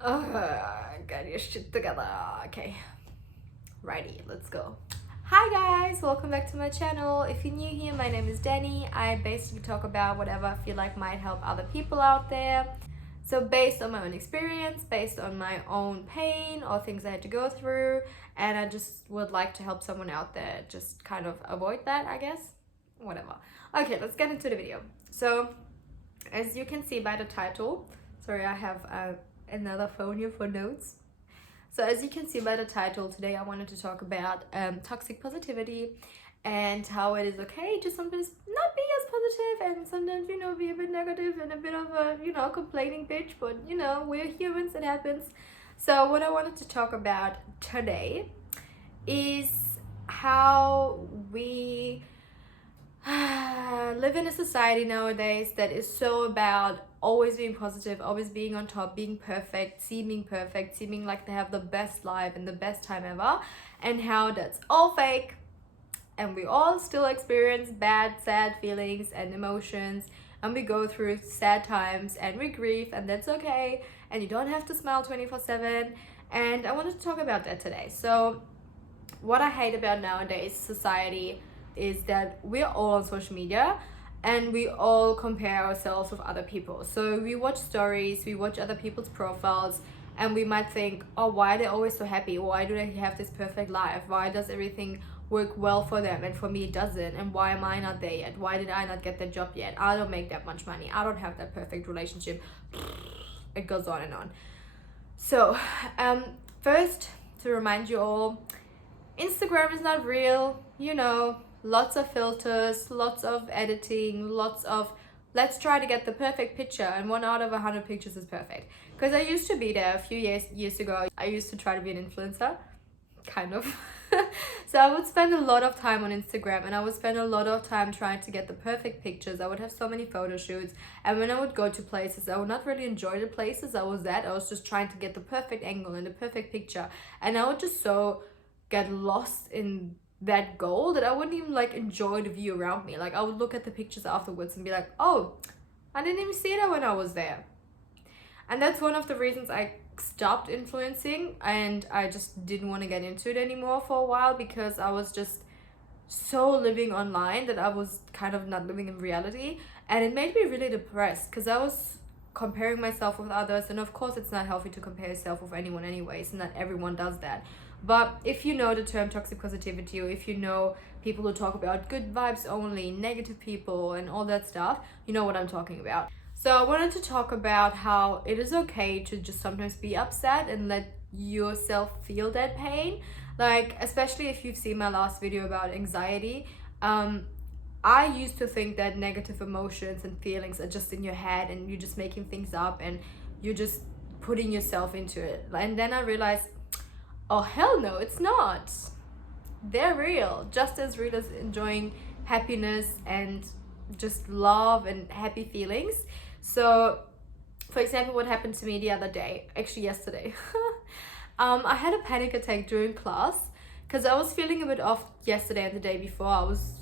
Get your shit together. Okay, righty, let's go. Hi guys, welcome back to my channel. If you're new here, my name is Danny. I basically talk about whatever I feel like might help other people out there. So based on my own experience, based on my own pain or things I had to go through, and I just would like to help someone out there just kind of avoid that, I guess. Whatever. Okay, let's get into the video. So as you can see by the title, sorry, I have another phone here for notes. So as you can see by the title, today I wanted to talk about toxic positivity and how it is okay to sometimes not be as positive and sometimes, be a bit negative and a bit of a, complaining bitch, but, we're humans, it happens. So what I wanted to talk about today is how we live in a society nowadays that is so about always being positive, always being on top, being perfect, seeming like they have the best life and the best time ever, and how that's all fake, and we all still experience bad, sad feelings and emotions, and we go through sad times and we grieve, and that's okay, and you don't have to smile 24/7. And I wanted to talk about that today. So what I hate about nowadays society is that we're all on social media and we all compare ourselves with other people. So we watch stories, we watch other people's profiles, and we might think, oh, why are they always so happy? Why do they have this perfect life? Why does everything work well for them and for me it doesn't? And why am I not there yet? Why did I not get that job yet? I don't make that much money. I don't have that perfect relationship. It goes on and on. So first, to remind you all, Instagram is not real, lots of filters, lots of editing, lots of let's try to get the perfect picture, and 1 out of 100 pictures is perfect. Because I used to be there a few years ago. I used to try to be an influencer, kind of. So I would spend a lot of time on Instagram, and I would spend a lot of time trying to get the perfect pictures. I would have so many photo shoots, and when I would go to places, I would not really enjoy the places I was at. I was just trying to get the perfect angle and the perfect picture, and I would just so get lost in that goal that I wouldn't even enjoy the view around me. I would look at the pictures afterwards and be like, oh, I didn't even see that when I was there. And that's one of the reasons I stopped influencing, and I just didn't want to get into it anymore for a while, because I was just so living online that I was kind of not living in reality, and it made me really depressed because I was comparing myself with others. And of course it's not healthy to compare yourself with anyone anyways, and not everyone does that. But if you know the term toxic positivity, or if you know people who talk about good vibes only, negative people and all that stuff, you know what I'm talking about. So I wanted to talk about how it is okay to just sometimes be upset and let yourself feel that pain. Especially if you've seen my last video about anxiety, I used to think that negative emotions and feelings are just in your head and you're just making things up and you're just putting yourself into it. And then I realized, oh hell no, it's not. They're real, just as real as enjoying happiness and just love and happy feelings. So for example, what happened to me the other day, actually yesterday, I had a panic attack during class because I was feeling a bit off yesterday and the day before. I was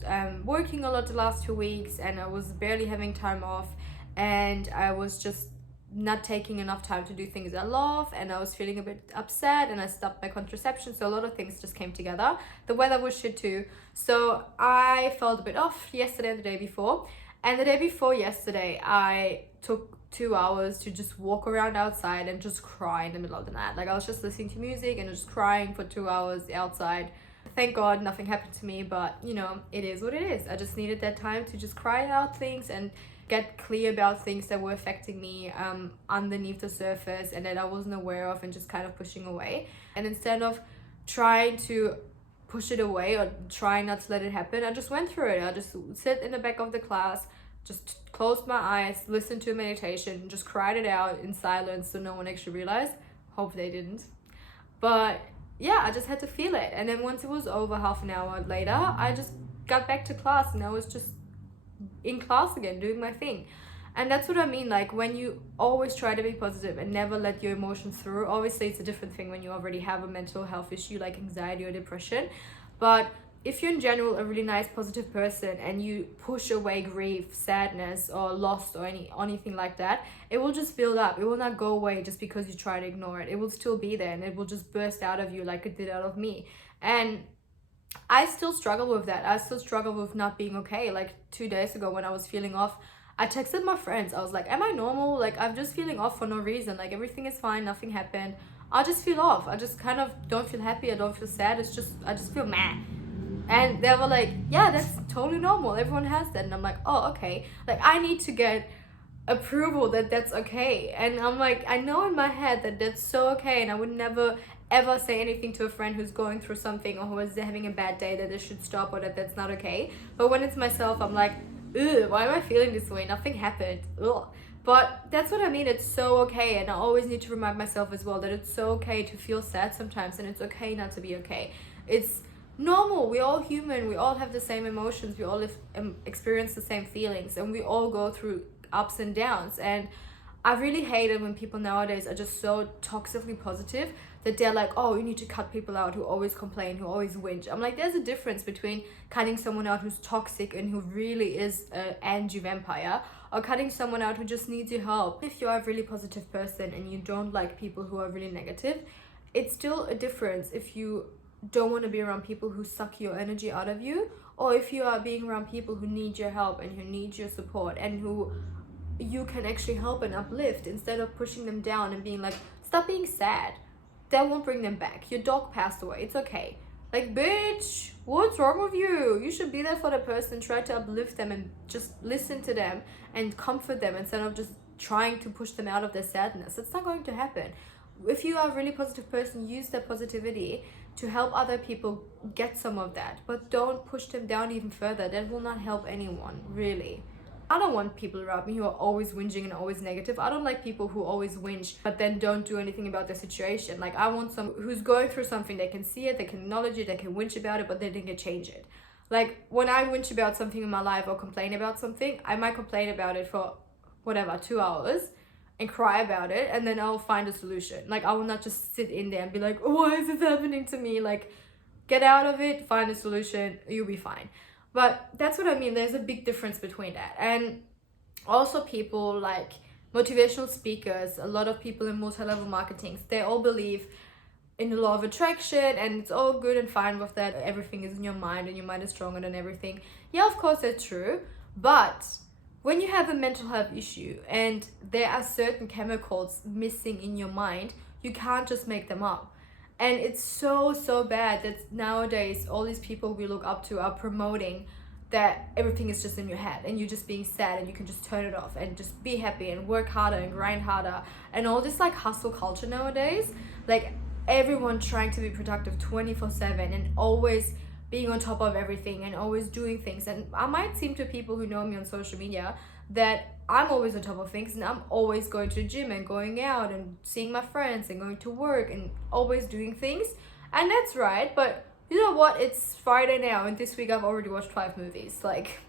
working a lot the last 2 weeks, and I was barely having time off, and I was just not taking enough time to do things I love, and I was feeling a bit upset, and I stopped my contraception, so a lot of things just came together. The weather was shit too, so I felt a bit off yesterday and the day before. And the day before yesterday, I took 2 hours to just walk around outside and just cry in the middle of the night. I was just listening to music and just crying for 2 hours outside. Thank God nothing happened to me, but it is what it is. I just needed that time to just cry out things and get clear about things that were affecting me underneath the surface and that I wasn't aware of, and just kind of pushing away. And instead of trying to push it away or trying not to let it happen, I just went through it. I just sit in the back of the class, just closed my eyes, listened to a meditation, just cried it out in silence so no one actually realized. Hope they didn't. But yeah, I just had to feel it. And then once it was over, half an hour later, I just got back to class and I was just in class again doing my thing. And that's what I mean, when you always try to be positive and never let your emotions through. Obviously it's a different thing when you already have a mental health issue like anxiety or depression, but if you're in general a really nice positive person and you push away grief, sadness, or loss, or anything like that, it will just build up. It will not go away just because you try to ignore it. It will still be there, and it will just burst out of you like it did out of me. And I still struggle with that. I still struggle with not being okay. Like 2 days ago when I was feeling off, I texted my friends. I was like, am I normal? Like, I'm just feeling off for no reason. Like, everything is fine, nothing happened. I just feel off. I just kind of don't feel happy. I don't feel sad. I just feel meh. And they were like, yeah, that's totally normal. Everyone has that. And I'm like, oh, okay. Like, I need to get approval that that's okay. And I'm like, I know in my head that that's so okay. And I would never ever say anything to a friend who's going through something or who is having a bad day that they should stop or that that's not okay. But when it's myself, I'm like, ugh, why am I feeling this way? Nothing happened. Ugh. But that's what I mean. It's so okay. And I always need to remind myself as well that it's so okay to feel sad sometimes, and it's okay not to be okay. It's normal. We're all human. We all have the same emotions. We all experience the same feelings, and we all go through ups and downs. And I really hate it when people nowadays are just so toxically positive that they're like, oh, you need to cut people out who always complain, who always whinge. I'm like, there's a difference between cutting someone out who's toxic and who really is an anti-vampire, or cutting someone out who just needs your help. If you are a really positive person and you don't like people who are really negative, it's still a difference if you don't want to be around people who suck your energy out of you, or if you are being around people who need your help and who need your support and who you can actually help and uplift instead of pushing them down and being like, stop being sad. That won't bring them back. Your dog passed away. It's okay. Like, bitch, what's wrong with you? You should be there for the person, try to uplift them and just listen to them and comfort them instead of just trying to push them out of their sadness. It's not going to happen. If you are a really positive person, use that positivity to help other people get some of that, but don't push them down even further. That will not help anyone, really. I don't want people around me who are always whinging and always negative. I don't like people who always whinge but then don't do anything about their situation. Like, I want someone who's going through something. They can see it, they can acknowledge it, they can whinge about it, but they can change it. Like, when I whinge about something in my life or complain about something, I might complain about it for whatever, 2 hours and cry about it, and then I'll find a solution. Like, I will not just sit in there and be like, oh, why is this happening to me? Like, get out of it, find a solution, you'll be fine. But that's what I mean. There's a big difference between that. And also people like motivational speakers, a lot of people in multi-level marketing, they all believe in the law of attraction, and it's all good and fine with that. Everything is in your mind and your mind is stronger than everything. Yeah, of course that's true. But when you have a mental health issue and there are certain chemicals missing in your mind, you can't just make them up. And it's so bad that nowadays all these people we look up to are promoting that everything is just in your head and you're just being sad and you can just turn it off and just be happy and work harder and grind harder, and all this like hustle culture nowadays. Like, everyone trying to be productive 24/7 and always being on top of everything and always doing things. And I might seem to people who know me on social media that I'm always on top of things, and I'm always going to the gym and going out and seeing my friends and going to work and always doing things. And that's right, but you know what? It's Friday now, and this week I've already watched 5 movies. Like,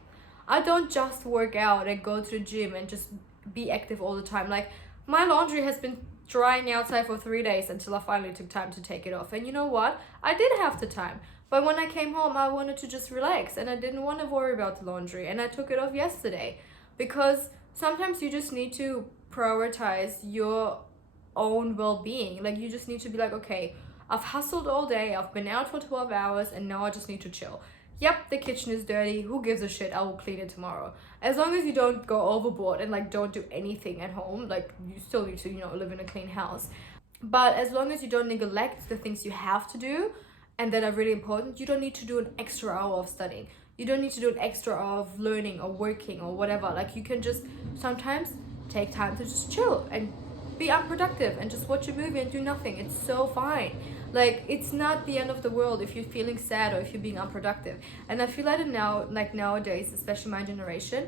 I don't just work out and go to the gym and just be active all the time. Like, my laundry has been drying outside for 3 days until I finally took time to take it off. And you know what? I did have the time. But when I came home, I wanted to just relax and I didn't want to worry about the laundry. And I took it off yesterday, because sometimes you just need to prioritize your own well-being. Like, you just need to be like, okay, I've hustled all day, I've been out for 12 hours, and now I just need to chill. Yep, the kitchen is dirty, who gives a shit, I will clean it tomorrow. As long as you don't go overboard and like don't do anything at home, like you still need to, live in a clean house. But as long as you don't neglect the things you have to do and that are really important, you don't need to do an extra hour of studying. You don't need to do an extra hour of learning or working or whatever. Like, you can just sometimes take time to just chill and be unproductive and just watch a movie and do nothing. It's so fine. Like, it's not the end of the world if you're feeling sad or if you're being unproductive. And I feel like nowadays, especially my generation,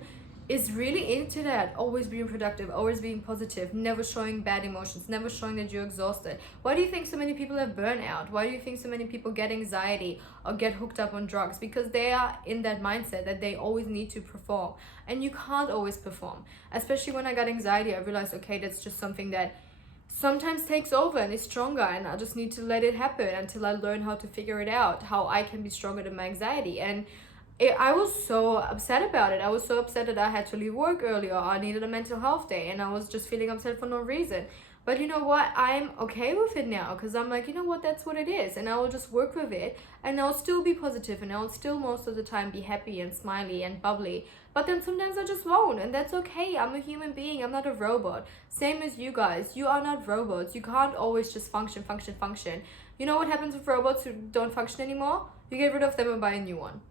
is really into that, always being productive, always being positive, never showing bad emotions, never showing that you're exhausted. Why do you think so many people have burnout? Why do you think so many people get anxiety or get hooked up on drugs? Because they are in that mindset that they always need to perform, and you can't always perform. Especially when I got anxiety, I realized, okay, that's just something that sometimes takes over and is stronger, and I just need to let it happen until I learn how to figure it out, how I can be stronger than my anxiety. And I was so upset about it. I was so upset that I had to leave work earlier. I needed a mental health day, and I was just feeling upset for no reason. But you know what? I'm okay with it now, because I'm like, you know what? That's what it is. And I will just work with it, and I'll still be positive, and I'll still most of the time be happy and smiley and bubbly. But then sometimes I just won't, and that's okay. I'm a human being. I'm not a robot. Same as you guys. You are not robots. You can't always just function, function, function. You know what happens with robots who don't function anymore? You get rid of them and buy a new one.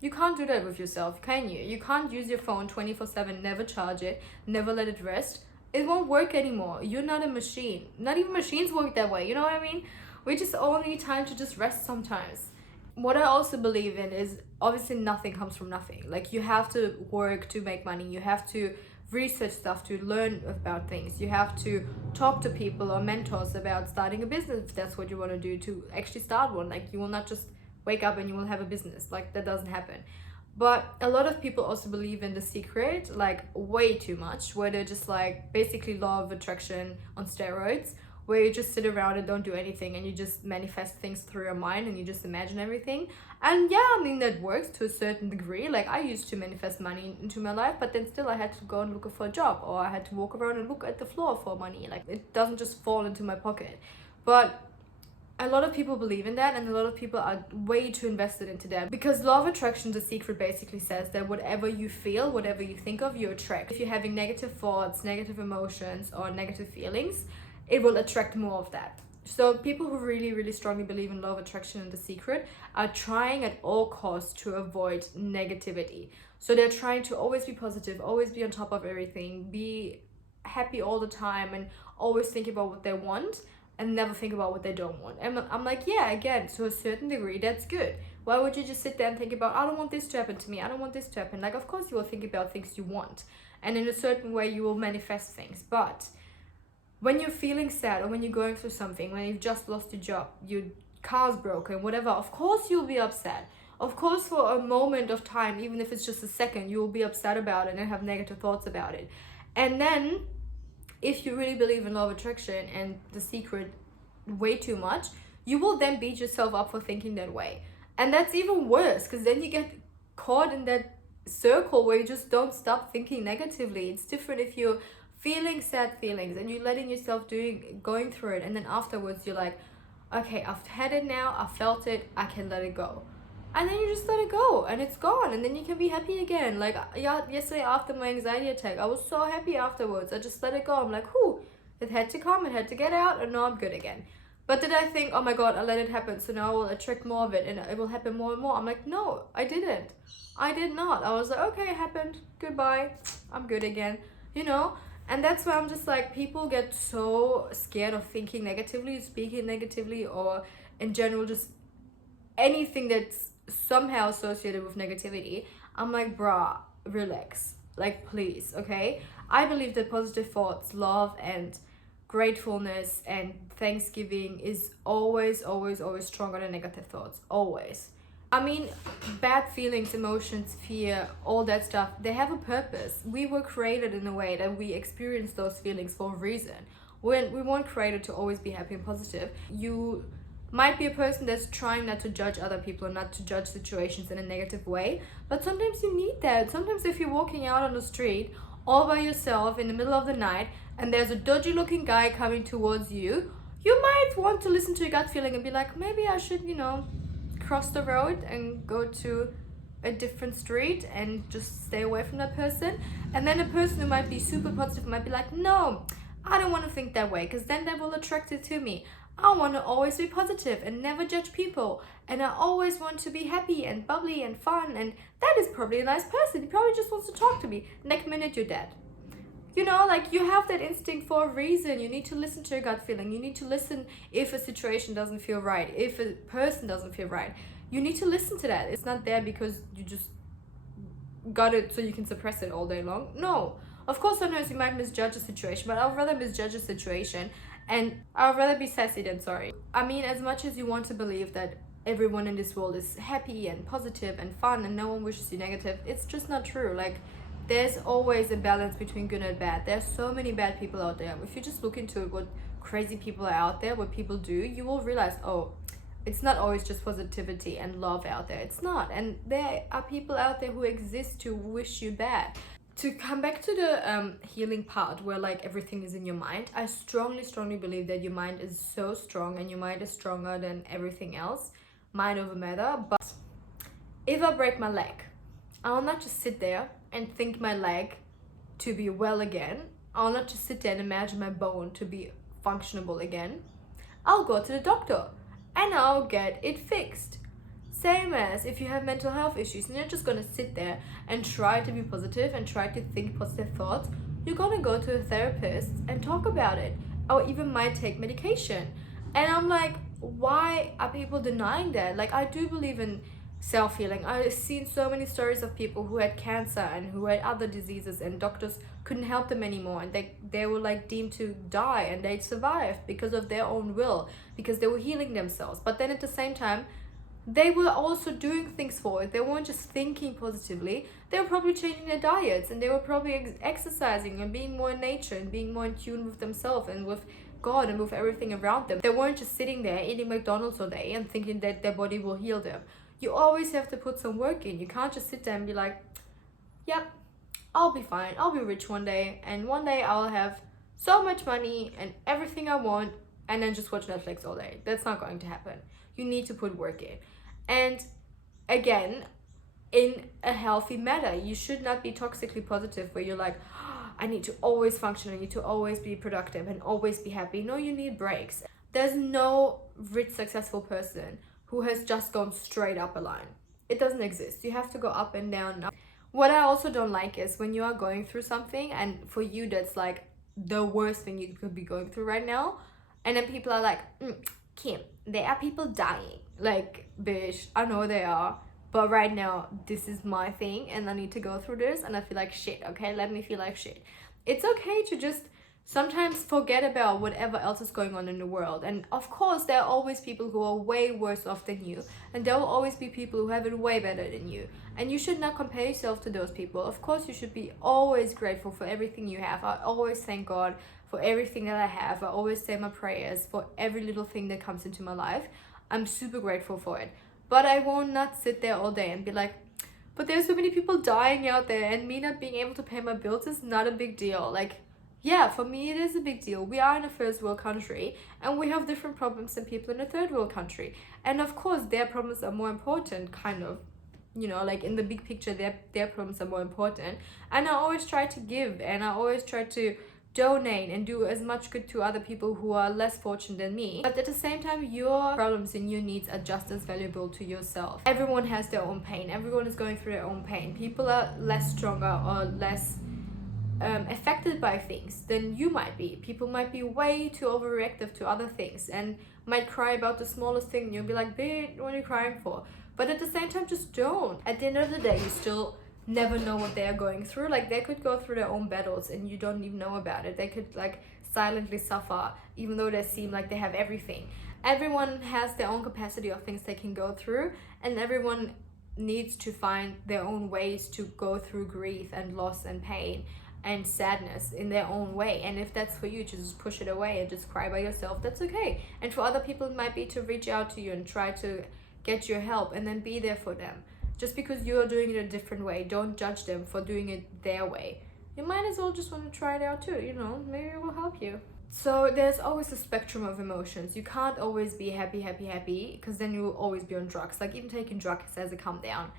You can't do that with yourself, can you? You can't use your phone 24/7, never charge it, never let it rest. It won't work anymore. You're not a machine. Not even machines work that way, you know what I mean? We just all need time to just rest sometimes. What I also believe in is, obviously nothing comes from nothing. Like, you have to work to make money. You have to research stuff to learn about things. You have to talk to people or mentors about starting a business if that's what you want to do, to actually start one. Like, you will not just wake up and you will have a business. Like, that doesn't happen. But a lot of people also believe in The Secret, like, way too much, where they're just like basically law of attraction on steroids, where you just sit around and don't do anything, and you just manifest things through your mind, and you just imagine everything. And yeah, I mean, that works to a certain degree. Like, I used to manifest money into my life, but then still I had to go and look for a job, or I had to walk around and look at the floor for money. Like, it doesn't just fall into my pocket. But a lot of people believe in that, and a lot of people are way too invested into that, because law of attraction, The Secret, basically says that whatever you feel, whatever you think of, you attract. If you're having negative thoughts, negative emotions, or negative feelings, it will attract more of that. So people who really, really strongly believe in law of attraction and The Secret are trying at all costs to avoid negativity. So they're trying to always be positive, always be on top of everything, be happy all the time, and always think about what they want and never think about what they don't want. And I'm like, yeah, again, to a certain degree, that's good. Why would you just sit there and think about, I don't want this to happen to me, I don't want this to happen? Like, of course you will think about things you want, and in a certain way you will manifest things. But when you're feeling sad, or when you're going through something, when you've just lost your job, your car's broken, whatever, of course you'll be upset. Of course, for a moment of time, even if it's just a second, you will be upset about it and have negative thoughts about it. And then, if you really believe in law of attraction and The Secret way too much, you will then beat yourself up for thinking that way. And that's even worse, because then you get caught in that circle where you just don't stop thinking negatively. It's different if you're feeling sad feelings and you're letting yourself going through it, and then afterwards you're like, okay, I've had it now, I felt it, I can let it go. And then you just let it go, and it's gone, and then you can be happy again. Like, yeah, yesterday after my anxiety attack, I was so happy afterwards. I just let it go. I'm like, whew, it had to come, it had to get out, and now I'm good again. But did I think, oh my god, I let it happen, so now I will attract more of it, and it will happen more and more? I'm like, no, I didn't. I did not. I was like, okay, it happened, goodbye, I'm good again, you know? And that's why I'm just like, people get so scared of thinking negatively, speaking negatively, or in general, just anything that's somehow associated with negativity. I'm like, bruh, relax. Like, please, okay? I believe that positive thoughts, love, and gratefulness and thanksgiving is always, always, always stronger than negative thoughts. Always. I mean, bad feelings, emotions, fear, all that stuff, they have a purpose. We were created in a way that we experience those feelings for a reason. We weren't created to always be happy and positive. You might be a person that's trying not to judge other people and not to judge situations in a negative way, but sometimes you need that. Sometimes if you're walking out on the street all by yourself in the middle of the night and there's a dodgy looking guy coming towards you, you might want to listen to your gut feeling and be like, maybe I should, cross the road and go to a different street and just stay away from that person. And then a person who might be super positive might be like, no, I don't want to think that way, because then that will attract it to me. I want to always be positive and never judge people, and I always want to be happy and bubbly and fun, and that is probably a nice person. He probably just wants to talk to me. Next minute you're dead. Like, you have that instinct for a reason. You need to listen to your gut feeling. You need to listen if a situation doesn't feel right, if a person doesn't feel right. You need to listen to that. It's not there because you just got it so you can suppress it all day long. No. Of course, sometimes you might misjudge a situation, but I'd rather misjudge a situation, and I'd rather be sassy than sorry. I mean, as much as you want to believe that everyone in this world is happy and positive and fun and no one wishes you negative, it's just not true. Like, there's always a balance between good and bad. There's so many bad people out there. If you just look into it, what crazy people are out there, what people do, you will realize, oh, it's not always just positivity and love out there. It's not. And there are people out there who exist to wish you bad. To come back to the healing part where like everything is in your mind, I strongly believe that your mind is so strong and your mind is stronger than everything else, mind over matter. But if I break my leg, I'll not just sit there and think my leg to be well again. I'll not just sit there and imagine my bone to be functionable again. I'll go to the doctor and I'll get it fixed. Same as if you have mental health issues and you're just gonna sit there and try to be positive and try to think positive thoughts, you're gonna go to a therapist and talk about it, or even might take medication. And I'm like, why are people denying that? Like, I do believe in self-healing. I've seen so many stories of people who had cancer and who had other diseases and doctors couldn't help them anymore, and they were like deemed to die, and they survived because of their own will, because they were healing themselves. But then at the same time, they were also doing things for it. They weren't just thinking positively. They were probably changing their diets, and they were probably exercising and being more in nature and being more in tune with themselves and with God and with everything around them. They weren't just sitting there eating McDonald's all day and thinking that their body will heal them. You always have to put some work in. You can't just sit there and be like, yep, I'll be fine. I'll be rich one day, and one day I'll have so much money and everything I want, and then just watch Netflix all day. That's not going to happen. You need to put work in. And again, in a healthy manner, you should not be toxically positive where you're like, oh, I need to always function, I need to always be productive and always be happy. No, you need breaks. There's no rich, successful person who has just gone straight up a line. It doesn't exist. You have to go up and down and up. What I also don't like is when you are going through something, and for you that's like the worst thing you could be going through right now, and then people are like, Kim, there are people dying. Like, bitch, I know they are, but right now this is my thing and I need to go through this and I feel like shit. Okay, let me feel like shit. It's okay to just sometimes forget about whatever else is going on in the world. And of course, there are always people who are way worse off than you, and there will always be people who have it way better than you, and you should not compare yourself to those people. Of course, you should be always grateful for everything you have. I always thank God for everything that I have. I always say my prayers for every little thing that comes into my life. I'm super grateful for it. But I will not sit there all day and be like, but there's so many people dying out there, and me not being able to pay my bills is not a big deal. Like, yeah, for me it is a big deal. We are in a first world country and we have different problems than people in a third world country. And of course their problems are more important, kind of, you know, like in the big picture, their problems are more important. And I always try to give, and I always try to donate and do as much good to other people who are less fortunate than me. But at the same time, your problems and your needs are just as valuable to yourself. Everyone has their own pain. Everyone is going through their own pain. People are less stronger or less affected by things than you might be. People might be way too overreactive to other things and might cry about the smallest thing, and you'll be like, babe, what are you crying for? But at the same time, just don't. At the end of the day, you still never know what they're going through. Like, they could go through their own battles and you don't even know about it. They could like silently suffer even though they seem like they have everything. Everyone has their own capacity of things they can go through, and everyone needs to find their own ways to go through grief and loss and pain and sadness in their own way. And if that's for you to just push it away and just cry by yourself, that's okay. And for other people, it might be to reach out to you and try to get your help and then be there for them. Just because you're doing it a different way, don't judge them for doing it their way. You might as well just want to try it out too, you know, maybe it will help you. So there's always a spectrum of emotions. You can't always be happy, because then you will always be on drugs. Like, even taking drugs has a calm down.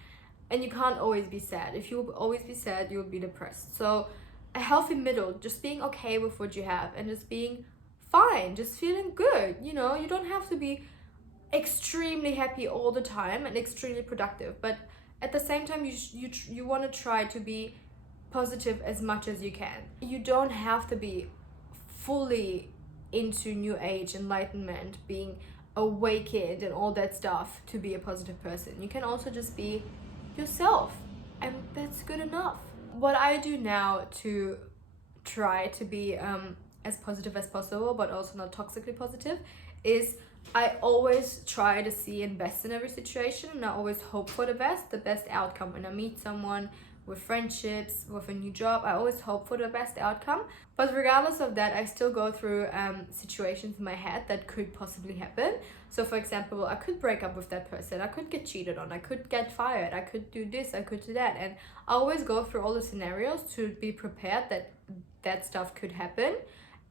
And you can't always be sad. If you always be sad, you will be depressed. So a healthy middle, just being okay with what you have and just being fine, just feeling good. You know, you don't have to be extremely happy all the time and extremely productive, but at the same time you want to try to be positive as much as you can. You don't have to be fully into new age enlightenment, being awakened and all that stuff to be a positive person. You can also just be yourself, and that's good enough. What I do now to try to be as positive as possible but also not toxically positive is I always try to see and best in every situation, and I always hope for the best outcome when I meet someone, with friendships, with a new job. I always hope for the best outcome. But regardless of that, I still go through situations in my head that could possibly happen. So for example, I could break up with that person, I could get cheated on, I could get fired, I could do this, I could do that. And I always go through all the scenarios to be prepared that that stuff could happen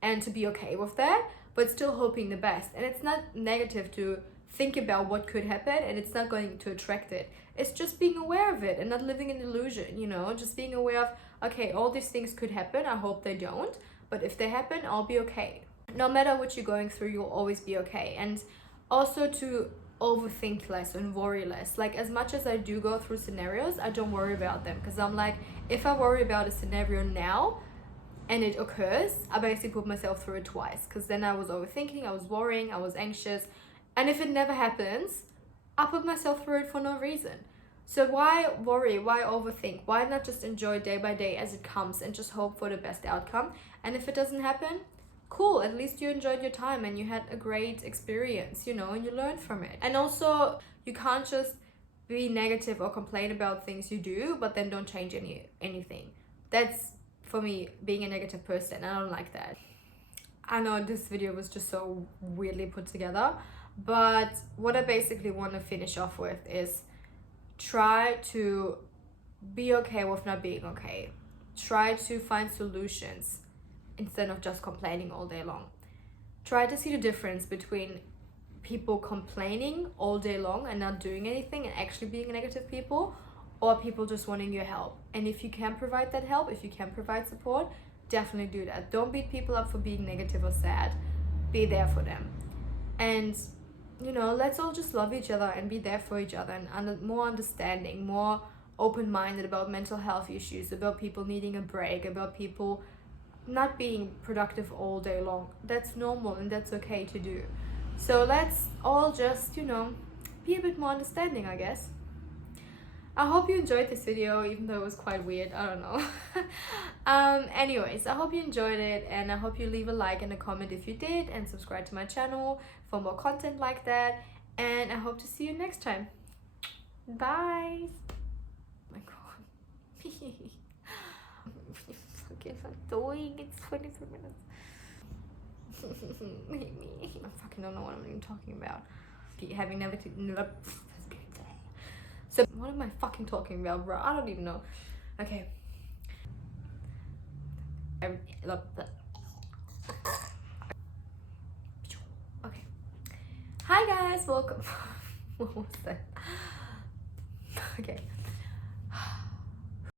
and to be okay with that, but still hoping the best. And it's not negative to think about what could happen, and it's not going to attract it. It's just being aware of it and not living in illusion, you know, just being aware of, okay, all these things could happen, I hope they don't, but if they happen, I'll be okay. No matter what you're going through, you'll always be okay. And also to overthink less and worry less. Like, as much as I do go through scenarios, I don't worry about them, because I'm like, if I worry about a scenario now and it occurs, I basically put myself through it twice, because then I was overthinking, I was worrying, I was anxious. And if it never happens, I put myself through it for no reason. So why worry? Why overthink? Why not just enjoy day by day as it comes and just hope for the best outcome? And if it doesn't happen, cool, at least you enjoyed your time and you had a great experience, you know, and you learned from it. And also, you can't just be negative or complain about things you do, but then don't change anything. That's, for me, being a negative person. I don't like that. I know this video was just so weirdly put together, but what I basically want to finish off with is try to be okay with not being okay. Try to find solutions instead of just complaining all day long. Try to see the difference between people complaining all day long and not doing anything and actually being negative people, or people just wanting your help. And if you can provide that help, if you can provide support, definitely do that. Don't beat people up for being negative or sad. Be there for them. And you know, let's all just love each other and be there for each other, and more understanding, more open-minded about mental health issues, about people needing a break, about people not being productive all day long. That's normal and that's okay to do. So let's all just, you know, be a bit more understanding, I guess. I hope you enjoyed this video, even though it was quite weird. I don't know. Anyways, I hope you enjoyed it, and I hope you leave a like and a comment if you did, and subscribe to my channel for more content like that. And I hope to see you next time. Bye. Oh my god. Fucking doing it's 23 minutes. I fucking don't know what I'm even talking about. Having never So what am I fucking talking about, bro? I don't even know. Okay. Okay. Hi guys, welcome. What was that? Okay.